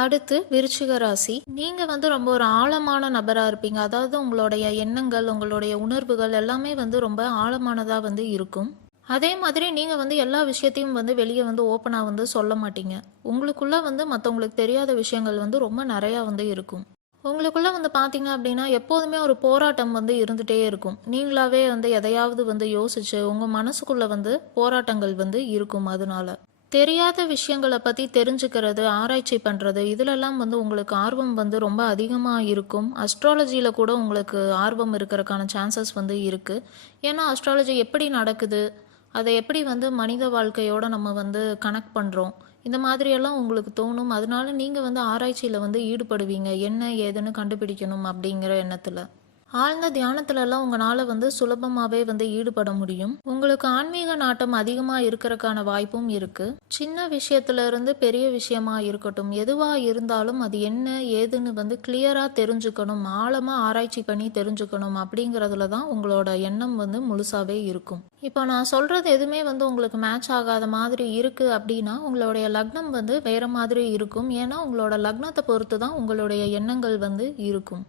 அடுத்து விருச்சிக ராசி. நீங்க வந்து ரொம்ப ஒரு ஆழமான நபரா இருப்பீங்க. அதாவது உங்களுடைய எண்ணங்கள், உங்களுடைய உணர்வுகள் எல்லாமே வந்து ரொம்ப ஆழமானதா வந்து இருக்கும். அதே மாதிரி நீங்க வந்து எல்லா விஷயத்தையும் வந்து வெளிய வந்து ஓப்பனா வந்து சொல்ல மாட்டீங்க. உங்களுக்குள்ள வந்து மத்தவங்களுக்கு தெரியாத விஷயங்கள் வந்து ரொம்ப நெறையா வந்து இருக்கும். உங்களுக்குள்ள வந்து பார்த்தீங்க அப்படின்னா, எப்போதுமே ஒரு போராட்டம் வந்து இருந்துட்டே இருக்கும். நீங்களாவே வந்து எதையாவது வந்து யோசிச்சு, உங்க மனசுக்குள்ள வந்து போராட்டங்கள் வந்து இருக்கும் அதனால. தெரியாத விஷயங்கள பத்தி தெரிஞ்சுக்கிறது, ஆராய்ச்சி பண்றது, இதுலலாம் வந்து உங்களுக்கு ஆர்வம் வந்து ரொம்ப அதிகமா இருக்கும். அஸ்ட்ராலஜில கூட உங்களுக்கு ஆர்வம் இருக்கறக்கான சான்சஸ் வந்து இருக்கு. ஏன்னா, அஸ்ட்ராலஜி எப்படி நடக்குது? அத எப்படி வந்து மனித வாழ்க்கையோட நம்ம வந்து கனெக்ட் பண்றோம்? இந்த மாதிரியெல்லாம் உங்களுக்கு தோணும். அதனால நீங்க வந்து ஆராய்ச்சியில வந்து ஈடுபடுவீங்க. என்ன ஏதுன்னு கண்டுபிடிக்கணும் அப்படிங்கிற எண்ணத்துல. ஆழ்ந்த தியானத்துலலாம் உங்களால வந்து சுலபமாவே வந்து ஈடுபட முடியும். உங்களுக்கு ஆன்மீக நாட்டம் அதிகமா இருக்கறக்கான வாய்ப்பும் இருக்கு. சின்ன விஷயத்துல இருந்து பெரிய விஷயமா இருக்கட்டும், எதுவா இருந்தாலும் அது என்ன ஏதுன்னு வந்து கிளியரா தெரிஞ்சுக்கணும், ஆழமா ஆராய்ச்சி பண்ணி தெரிஞ்சுக்கணும் அப்படிங்கறதுல தான் உங்களோட எண்ணம் வந்து முழுசாவே இருக்கும். இப்போ நான் சொல்றது எதுவுமே வந்து உங்களுக்கு மேட்ச் ஆகாத மாதிரி இருக்கு அப்படின்னா, உங்களுடைய லக்னம் வந்து வேற மாதிரி இருக்கும். ஏன்னா உங்களோட லக்னத்தை பொறுத்து தான் உங்களுடைய எண்ணங்கள் வந்து இருக்கும்.